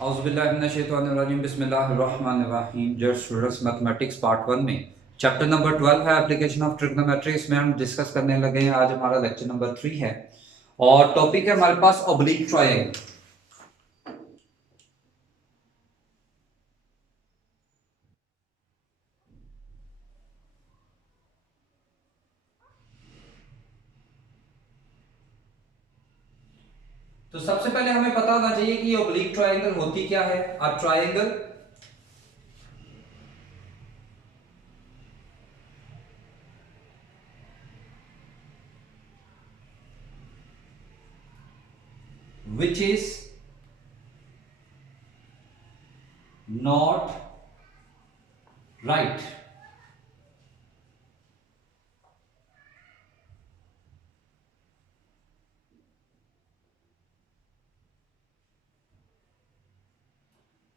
औज़ुबिल्लाहिमिनश्शैतानिर्रजीम बिस्मिल्लाहिर्रहमानिर्रहीम। Dear students, mathematics part 1 में chapter number 12 है एप्लीकेशन ऑफ ट्रिग्नोमेट्री। इसमें हम डिस्कस करने लगे हैं। आज हमारा लेक्चर नंबर 3 है और टॉपिक है हमारे पास ऑब्लिक ट्रायंगल। तो सबसे पहले हमें पता होना चाहिए कि ऑब्लिक ट्रायंगल होती क्या है। A triangle which is not right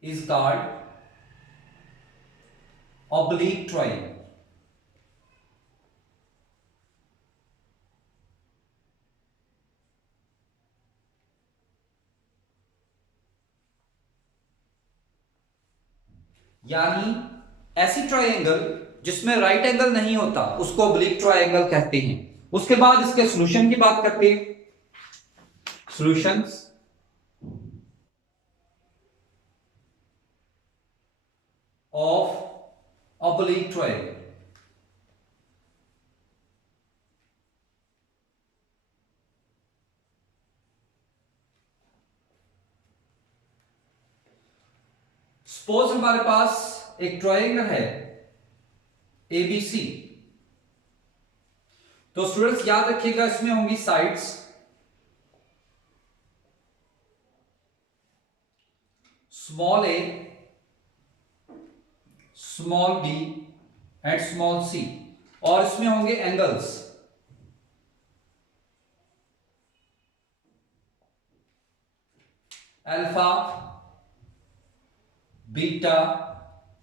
is called oblique triangle। यानी ऐसी ट्रायंगल जिसमें राइट एंगल नहीं होता उसको ऑब्लिक ट्रायंगल कहते हैं। उसके बाद इसके सॉल्यूशन की बात करते हैं। Solutions of oblique triangle. Suppose हमारे पास एक ट्रायंगल है एबीसी। तो स्टूडेंट्स याद रखिएगा, इसमें होंगी sides small A, small B and small C, और इसमें होंगे angles alpha, beta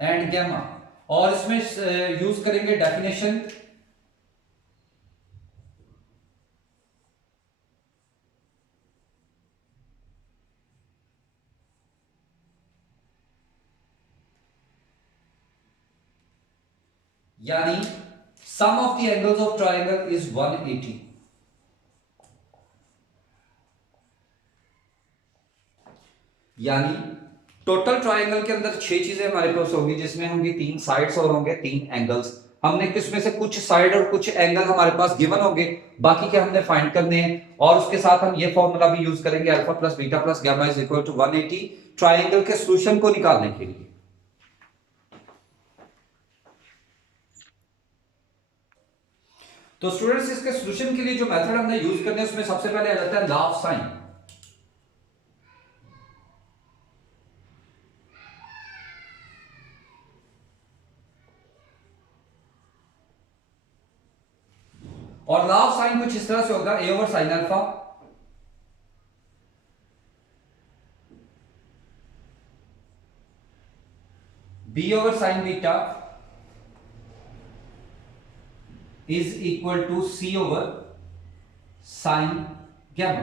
and gamma. और इसमें यूज करेंगे डेफिनेशन यानी sum of the angles of triangle is 180। यानी टोटल ट्रायंगल के अंदर 6 चीजें हमारे पास होंगी, जिसमें होंगी 3 साइड्स और होंगे 3 एंगल्स। हमने किसमें से कुछ साइड और कुछ एंगल हमारे पास गिवन होंगे, बाकी के हमने फाइंड करने हैं। और उसके साथ हम ये फॉर्मूला भी यूज करेंगे, alpha plus beta plus gamma is equal to 180, triangle के सॉल्यूशन को निकालने के लिए। तो स्टूडेंट्स, इसके सॉल्यूशन के लिए जो मेथड हमने यूज करने हैं उसमें सबसे पहले आ जाता है लॉ ऑफ साइन। और लॉ ऑफ साइन कुछ इस तरह से होगा, A over sine alpha B over sine beta is equal to C over sine gamma.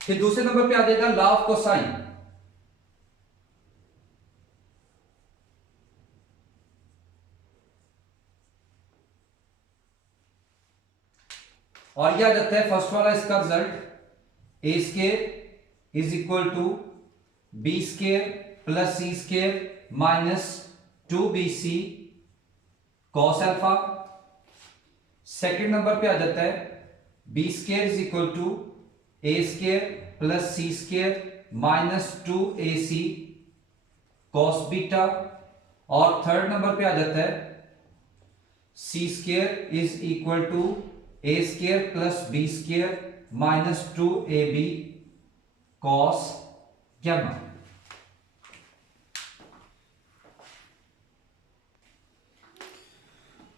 फिर दूसरे नंबर पे आ जाएगा लॉ ऑफ कोसाइन। और यह आ जाता है फर्स्ट वाला, इसका result A square is equal to B square plus C square minus 2bc cos alpha. Second number पे आ जाता है B square is equal to A square plus C square minus 2ac cos beta. और third number पे आ जाता है C square is equal to A square plus B square minus 2ab cos gamma.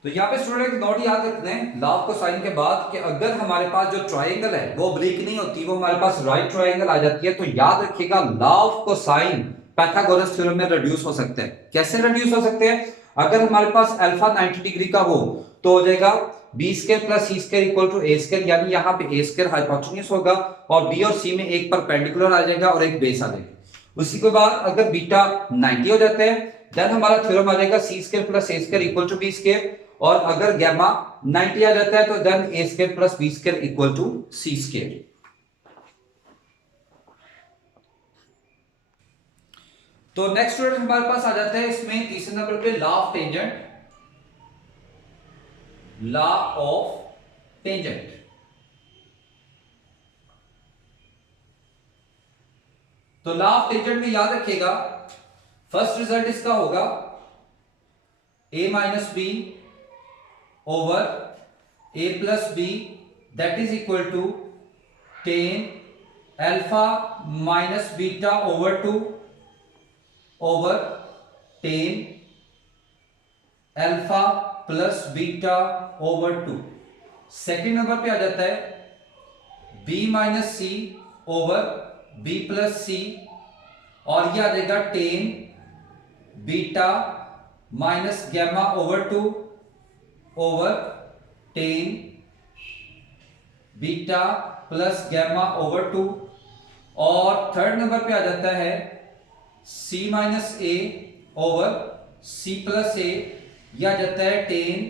तो यहां पे स्टूडेंट नोट याद रखते हैं लॉ ऑफ कोसाइन के बाद कि अगर हमारे पास जो ट्रायंगल है वो ऑब्लिक नहीं होती, वो हमारे पास राइट ट्रायंगल आ जाती है, तो याद रखिएगा law of cosine Pythagoras theorem में रिड्यूस हो सकते हैं। कैसे रिड्यूस हो सकते हैं? अगर हमारे पास अल्फा 90 डिग्री का हो तो हो जाएगा B square plus C square equal to A square, यानी यहाँ पे ए स्क्वायर हाइपोटेन्यूज होगा और बी और सी में एक परपेंडिकुलर आ जाएगा और एक बेस आ जाएगा। उसी के बाद अगर बीटा 90 हो जाता है देन हमारा थ्योरम आ जाएगा C square plus A square equal to B square, और अगर गैमा 90 आ जाता है तो then A square plus B square equal to C square. तो नेक्स्ट स्टूडेंट हमारे पास आ जाता है इसमें तीसरे नंबर पे law of tangent, law of tangent. तो लॉ ऑफ टेंजेंट में याद रखिएगा फर्स्ट रिजल्ट इसका होगा a minus B over a plus B that is equal to tan alpha minus beta over 2 over tan alpha plus beta over 2। Second number पे आ जाता है b minus C over b plus C, और यह आ जाएगा tan beta minus gamma over 2 over tan beta plus gamma over 2। और third number पे आ जाता है c minus A over c plus A, यह आ जाता है tan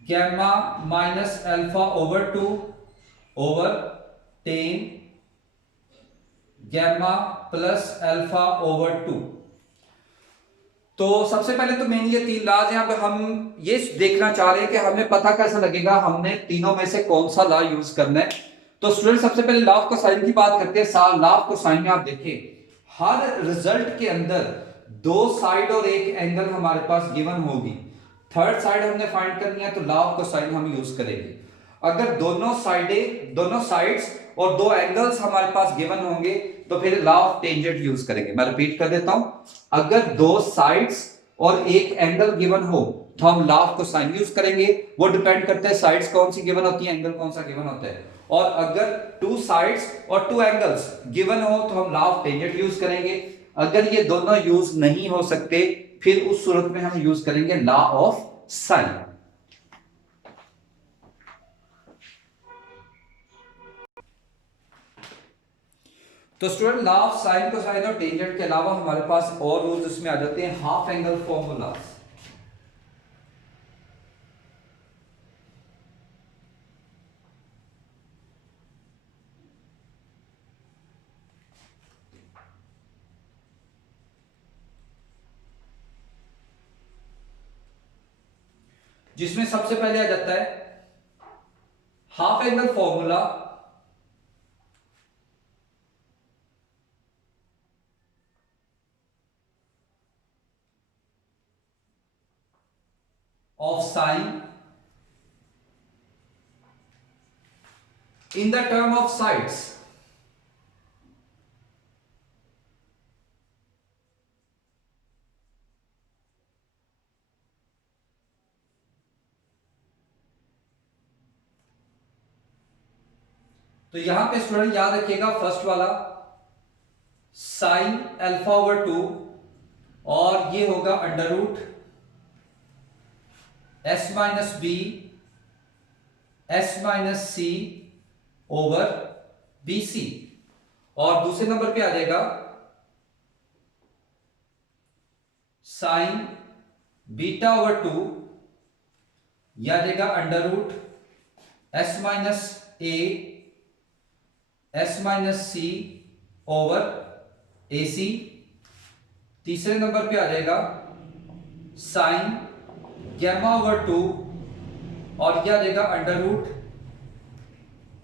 gamma minus alpha over 2 over ten gamma plus alpha over 2। तो सबसे पहले तो मेन ये तीन लॉज यहां पे हम ये देखना चाह रहे हैं कि हमें पता कैसे लगेगा हमने तीनों में से कौन सा लॉ यूज करना है। तो स्टूडेंट सबसे पहले लॉ ऑफ कोसाइन की बात करते हैं। लॉ ऑफ कोसाइन में आप देखिए हर रिजल्ट के अंदर दो साइड और एक एंगल हमारे पास गिवन होगी, थर्ड साइड हमने फाइंड करनी है तो लॉ ऑफ कोसाइन हम यूज करेंगे। अगर दोनों साइड्स और दो एंगल्स हमारे पास गिवन होंगे तो फिर लॉ ऑफ टेंजेंट यूज करेंगे। मैं रिपीट कर देता हूं, अगर दो साइड्स और एक एंगल गिवन हो तो हम लॉ ऑफ कोसाइन यूज करेंगे। वो डिपेंड करता है साइड्स कौन सी गिवन होती है, एंगल कौन सा गिवन होता है। और अगर टू साइड्स और टू एंगल्स गिवन हो तो हम लॉ ऑफ टेंजेंट यूज करेंगे। अगर ये दोनों यूज नहीं हो सकते फिर उस सूरत में हम यूज करेंगे लॉ ऑफ साइन। तो student law of sine cosine और टेंजेंट के अलावा हमारे पास और रूल्स इसमें आ जाते हैं हाफ एंगल फॉर्मूलाज। जिसमें सबसे पहले आ जाता है half angle formula of sine in the term of sides। तो यहां पे स्टूडेंट याद रखिएगा फर्स्ट वाला साइन अल्फा ओवर 2 और ये होगा under root S minus B S minus C over B C. और दूसरे नंबर पे आ जाएगा साइन बीटा ओवर 2, यह आ जाएगा under root S minus A S minus C over A C. तीसरे नंबर पे आ जाएगा साइन गैमा ओवर 2 और यह आ जाएगा under root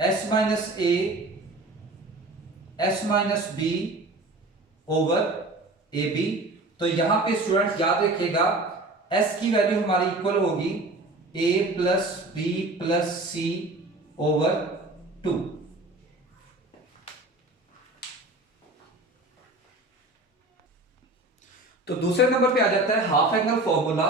S minus A S minus B over A B. तो यहां पे स्टूडेंट याद रखिएगा एस की वैल्यू हमारी इक्वल होगी ए plus B plus C over 2। तो दूसरे नंबर पे आ जाता है half angle formula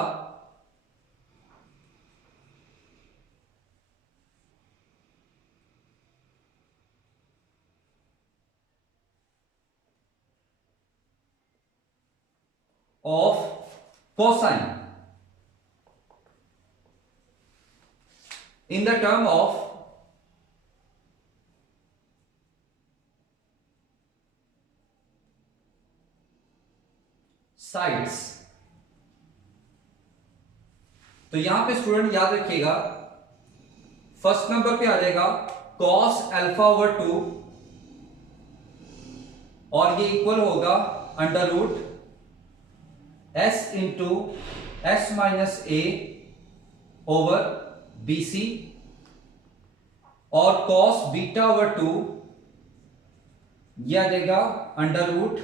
of cosine in the term of sides. तो यहां पे स्टूडेंट याद रखिएगा, फर्स्ट नंबर पे आ जाएगा cos अल्फा ओवर 2 और ये इक्वल होगा under root s into S minus A over B C, और cos बीटा ओवर 2 यह आ जाएगा under root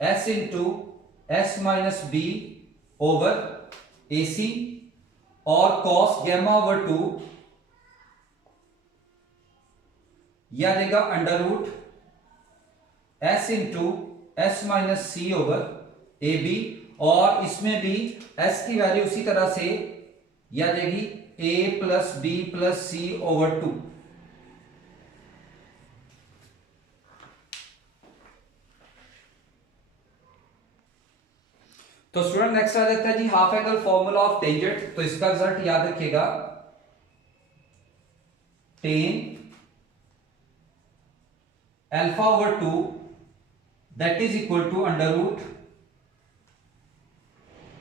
s into S minus B over A C, और cos गैमा ओवर 2 यह आ जाएगा under root s into S minus C over A B, और इसमें भी s की वैल्यू उसी तरह से यह आ जाएगी a plus B plus C over 2। तो स्टूडेंट नेक्स्ट आ जाता है जी half angle formula of tangent. तो इसका रिजल्ट याद रखिएगा, tan alpha over 2 that is equal to under root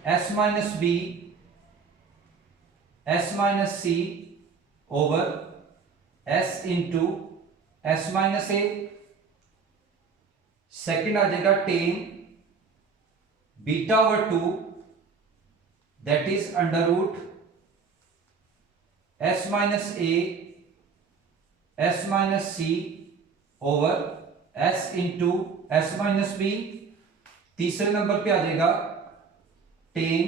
S minus B S minus C over S into S minus A. Second आ जाएगा tan beta over 2 that is under root S minus A S minus C over S into S minus B. तीसरे number पे आ जाएगा tan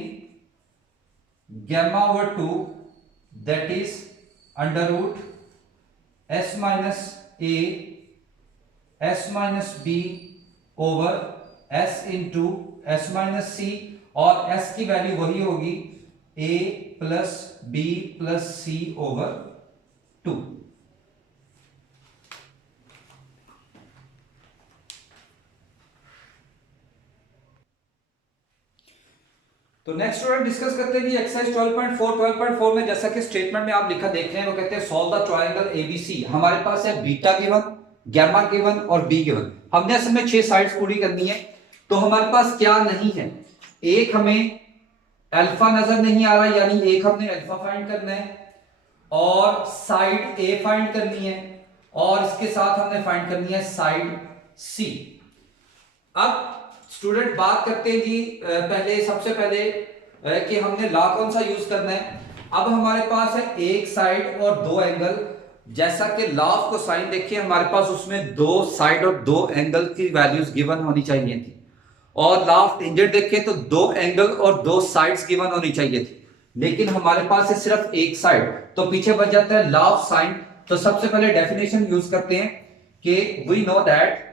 gamma over 2 that is under root S minus A S minus B over S into S minus C, और s की value वही होगी a plus B plus C over 2। तो next student discuss करते हैं एक्सरसाइज 12.4 12.4 में जैसा कि स्टेटमेंट में आप लिखा देख रहे हैं, वो कहते हैं सॉल्व द ट्रायंगल एबीसी। हमारे पास है बीटा गिवन, गैमा गिवन और बी गिवन। हमने असल में 6 साइड्स पूरी करनी है। तो हमारे पास क्या नहीं है, एक हमें अल्फा नजर नहीं आ रहा, यानी एक हमने अल्फा फाइंड करना है, और साइड ए फाइंड करनी है, और इसके साथ हमने फाइंड करनी है साइड सी। अब स्टूडेंट बात करते हैं जी पहले सबसे पहले कि हमने लॉ कौन सा यूज करना है। अब हमारे पास है एक साइड और दो एंगल, जैसा कि लॉ ऑफ कोसाइन देखिए हमारे पास उसमें दो साइड और दो एंगल की वैल्यूज गिवन होनी चाहिए थी, और लॉ ऑफ टेंजेंट देखें तो दो एंगल और दो साइड्स गिवन होनी चाहिए थी, लेकिन हमारे पास है सिर्फ एक साइड, तो पीछे बच जाता है लॉ ऑफ साइन। तो सबसे पहले डेफिनेशन यूज करते हैं कि we know that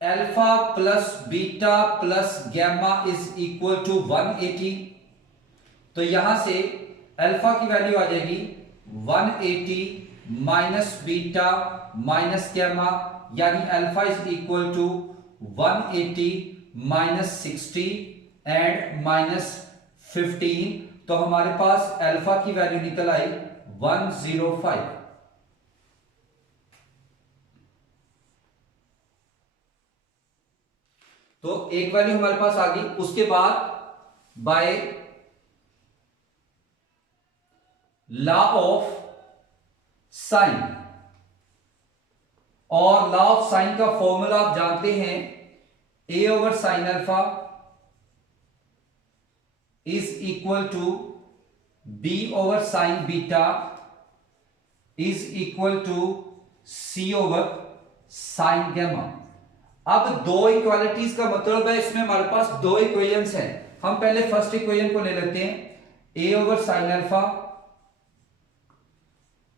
alpha plus beta plus gamma is equal to 180। तो यहां से अल्फा की वैल्यू आ जाएगी 180 माइनस बीटा माइनस गैमा, यानी alpha is equal to 180 minus 60 and minus 15। तो हमारे पास अल्फा की वैल्यू निकल आई 105। तो एक वैल्यू हमारे पास आ गई। उसके बाद बाय लॉ ऑफ साइन, और लॉ ऑफ साइन का फॉर्मूला आप जानते हैं, A over sine alpha is equal to B over sine beta is equal to C over sine gamma. अब दो इक्वालिटीज का मतलब है इसमें हमारे पास दो इक्वेशंस हैं। हम पहले फर्स्ट इक्वेशन को ले लेते हैं, A over sine alpha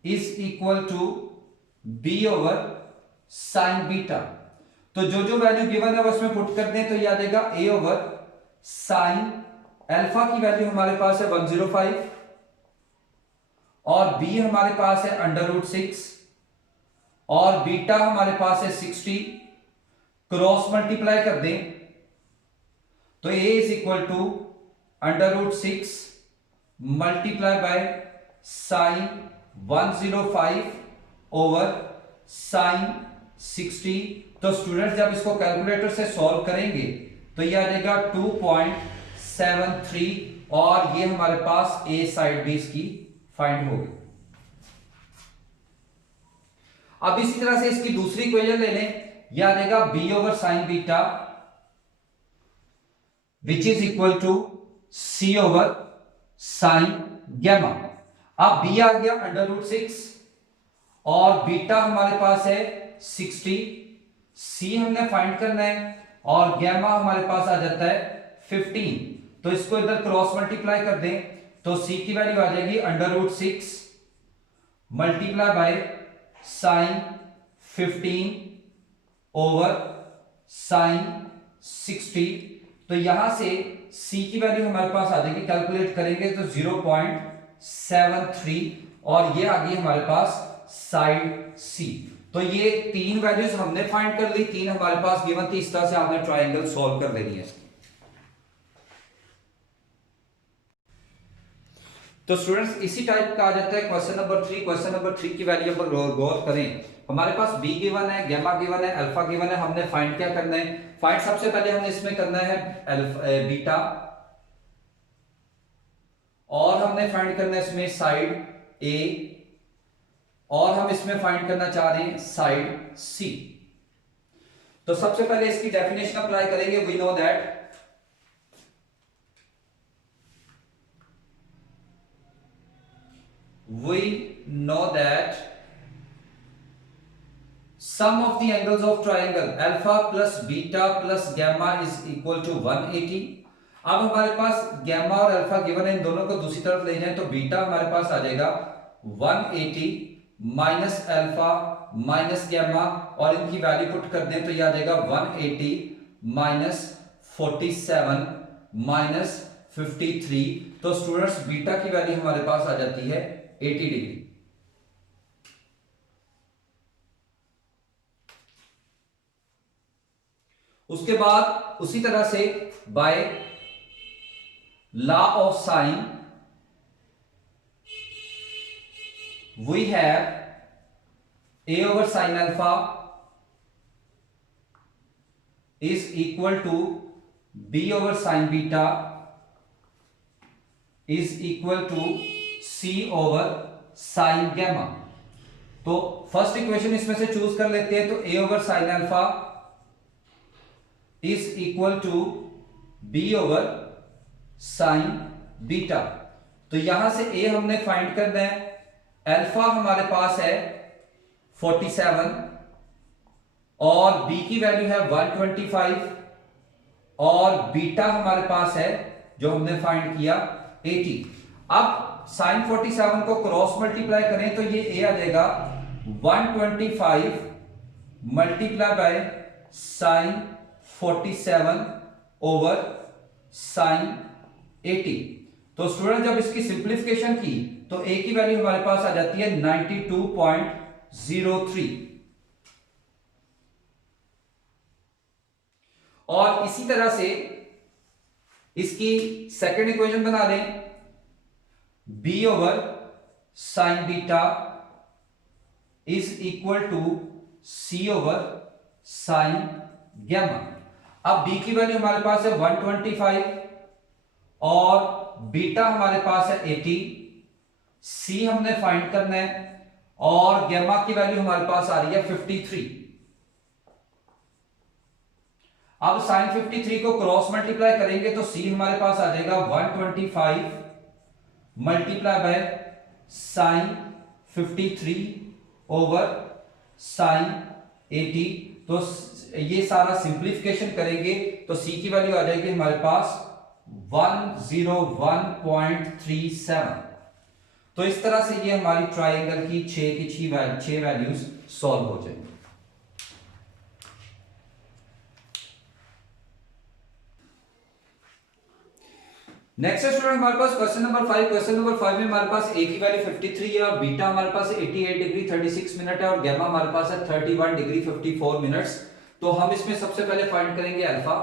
is equal to B over sine beta. तो जो जो वैल्यू गिवन है वो इसमें पुट कर दें, तो याद आएगा ए ओवर साइन अल्फा की वैल्यू हमारे पास है 105, और बी हमारे पास है अंडर रूट 6, और बीटा हमारे पास है 60। क्रॉस मल्टीप्लाई कर दें तो a is equal to under root 6 multiply by sine 105 over sine 60। तो स्टूडेंट्स जब इसको कैलकुलेटर से सॉल्व करेंगे तो ये आ जाएगा 2.73 और ये हमारे पास ए साइड भी इसकी फाइंड होगी। अब इसी तरह से इसकी दूसरी इक्वेशन ले लें, यह आ जाएगा B over sine beta which is equal to C over sine gamma. अब बी आ गया √6 और बीटा हमारे पास है 60, सी हमने फाइंड करना है और गैमा हमारे पास आ जाता है 15। तो इसको इधर क्रॉस मल्टीप्लाई कर दें तो सी की वैल्यू आ जाएगी √6 multiply by sine 15 over sine 60। तो यहां से c की वैल्यू हमारे पास आ जाएगी, कैलकुलेट करेंगे तो 0.73 और ये आ गई हमारे पास साइड c। तो ये तीन वैल्यूज हमने फाइंड कर ली, तीन हमारे पास गिवन थी। इस तरह से आपने ट्रायंगल सॉल्व कर लेनी है। तो स्टूडेंट्स इसी टाइप का आ जाता है क्वेश्चन नंबर 3। क्वेश्चन नंबर 3 की वैल्यू पर गौर करें। हमारे पास बी गिवन है, गैमा गिवन है, अल्फा गिवन है। हमने फाइंड क्या करना है? फाइंड सबसे पहले हमने इसमें करना है बीटा और हमने फाइंड करना है इसमें साइड ए और हम इसमें फाइंड करना चाह रहे हैं साइड सी। तो सबसे पहले इसकी डेफिनेशन अप्लाई करेंगे। We know that sum of the angles of triangle alpha plus beta plus gamma is equal to 180। अब हमारे पास गैमा और अल्फा गिवन है, इन दोनों को दूसरी तरफ ले जाएं तो बीटा हमारे पास आ जाएगा 180 माइनस अल्फा माइनस गैमा और इनकी वैल्यू पुट कर दें तो यह आ जाएगा 180 माइनस 47 माइनस 53। तो स्टूडेंट्स बीटा की वैल्यू हमारे पास आ जाती है 80 डिग्री। उसके बाद उसी तरह से by law of sine we have A over sine alpha is equal to B over sine beta is equal to C over sine gamma. तो फर्स्ट इक्वेशन इसमें से चूज कर लेते हैं। तो A over sine alpha is equal to B over sine beta. तो यहां से ए हमने फाइंड करना है। अल्फा हमारे पास है 47 और बी की वैल्यू है 125 और बीटा हमारे पास है जो हमने फाइंड किया 80। अब साइन 47 को क्रॉस मल्टीप्लाई करें तो ये ए आ जाएगा 125 multiply by sine 47 over sine 80। तो स्टूडेंट जब इसकी सिंप्लीफिकेशन की तो ए की वैल्यू हमारे पास आ जाती है 92.03। और इसी तरह से इसकी सेकंड इक्वेशन बना लें। B over sine beta is equal to C over sine gamma. अब बी की वैल्यू हमारे पास है 125 और बीटा हमारे पास है 80। सी हमने फाइंड करना है और गैमा की वैल्यू हमारे पास आ रही है 53। अब साइन 53 को क्रॉस मल्टीप्लाई करेंगे तो सी हमारे पास आ जाएगा 125 multiply by sine 53 over sine 80। तो ये सारा सिंप्लीफिकेशन करेंगे तो सी की वैल्यू आ जाएगी हमारे पास 101.37। तो इस तरह से ये हमारी ट्रायंगल की 6 वैल्यूज सॉल्व हो जाएंगी। नेक्स्ट स्टूडेंट हमारे पास क्वेश्चन नंबर 5। क्वेश्चन नंबर 5 में हमारे पास ए की वैल्यू 53 है और बीटा हमारे पास 88 डिग्री 36 मिनट है और गैमा हमारे पास है 31 डिग्री 54 मिनट्स। तो हम इसमें सबसे पहले फाइंड करेंगे alpha,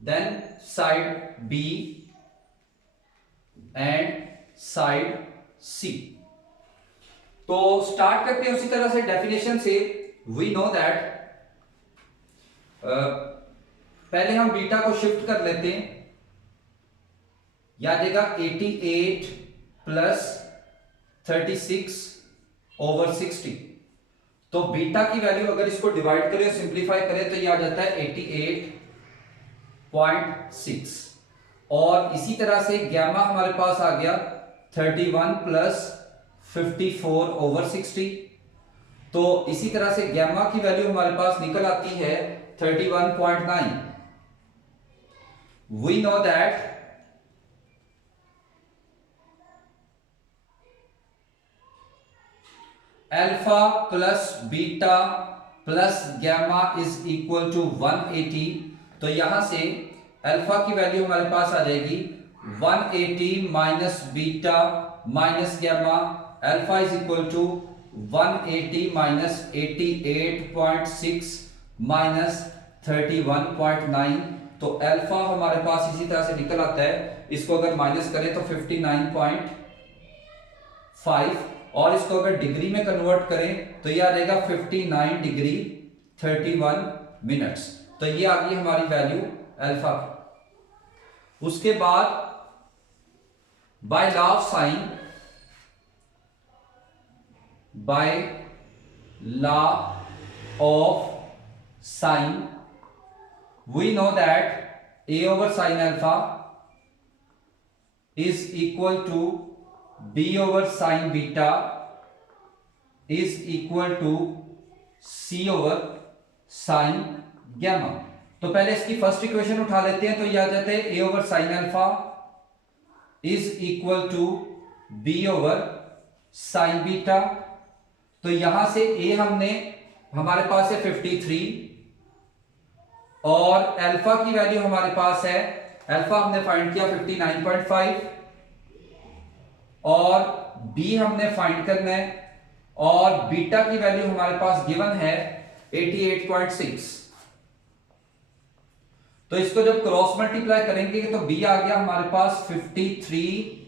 then side B and side C. तो स्टार्ट करते हैं उसी तरह से डेफिनेशन से। वी नो दैट, पहले हम बीटा को शिफ्ट कर लेते हैं, याद देगा 88 प्लस 36 ओवर 60। तो बीटा की वैल्यू अगर इसको डिवाइड करें, सिंप्लीफाई करें, तो ये आ जाता है 88.6। और इसी तरह से गैमा हमारे पास आ गया 31 प्लस 54 ओवर 60। तो इसी तरह से गैमा की वैल्यू हमारे पास निकल आती है 31.9। We know that alpha plus beta plus gamma is equal to 180। तो यहां से अल्फा की वैल्यू हमारे पास आ जाएगी 180 minus beta minus gamma. Alpha is equal to 180 minus 88.6 minus 31.9। तो अल्फा हमारे पास इसी तरह से निकल आता है, इसको अगर माइनस करें तो 59.5, और इसको अगर डिग्री में कन्वर्ट करें तो ये आ जाएगा 59 डिग्री 31 मिनट्स। तो ये आ गई हमारी वैल्यू अल्फा की। उसके बाद by law of sign, bye law of sign we know that a over sin alpha is equal to b over sin beta is equal to c over sin gamma। तो पहले इसकी first equation उठा लेते हैं, तो ये आ जाते हैं a over sin alpha is equal to b over sin beta। तो यहां से a हमने, हमारे पास है 53, और अल्फा की वैल्यू हमारे पास है, अल्फा हमने फाइंड किया 59.5, और बी हमने फाइंड करना है, और बीटा की वैल्यू हमारे पास गिवन है 88.6। तो इसको जब क्रॉस मल्टीप्लाई करेंगे तो बी आ गया हमारे पास 53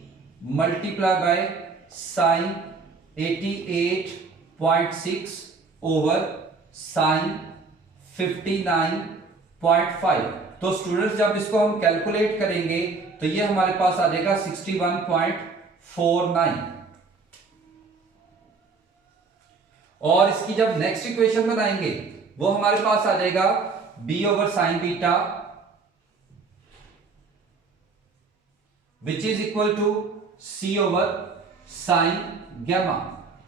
multiply by sine 88.6 over sine 59.5। तो स्टूडेंट्स जब इसको हम कैलकुलेट करेंगे तो ये हमारे पास आ जाएगा 61.49। और इसकी जब नेक्स्ट इक्वेशन बनाएंगे वो हमारे पास आ जाएगा b over sine beta which is equal to c over sine gamma.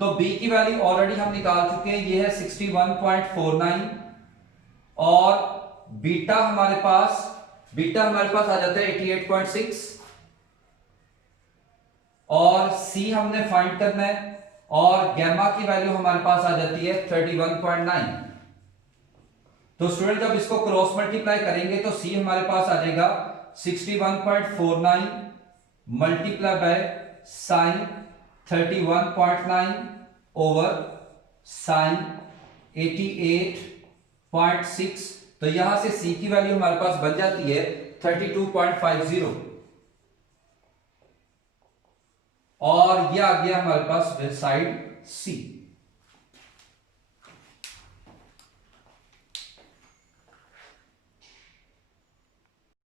तो b की वैल्यू ऑलरेडी हम निकाल चुके हैं, ये है 61.49, और बीटा हमारे पास आ जाता है 88.6, और c हमने फाइंड करना है, और गैमा की वैल्यू हमारे पास आ जाती है 31.9। तो स्टूडेंट जब इसको क्रॉस मल्टीप्लाई करेंगे तो c हमारे पास आ जाएगा 61.49 multiply by sine 31.9 over sine 88.6। तो यहां से c की वैल्यू हमारे पास बन जाती है 32.50, और यह आ गया हमारे पास साइड c।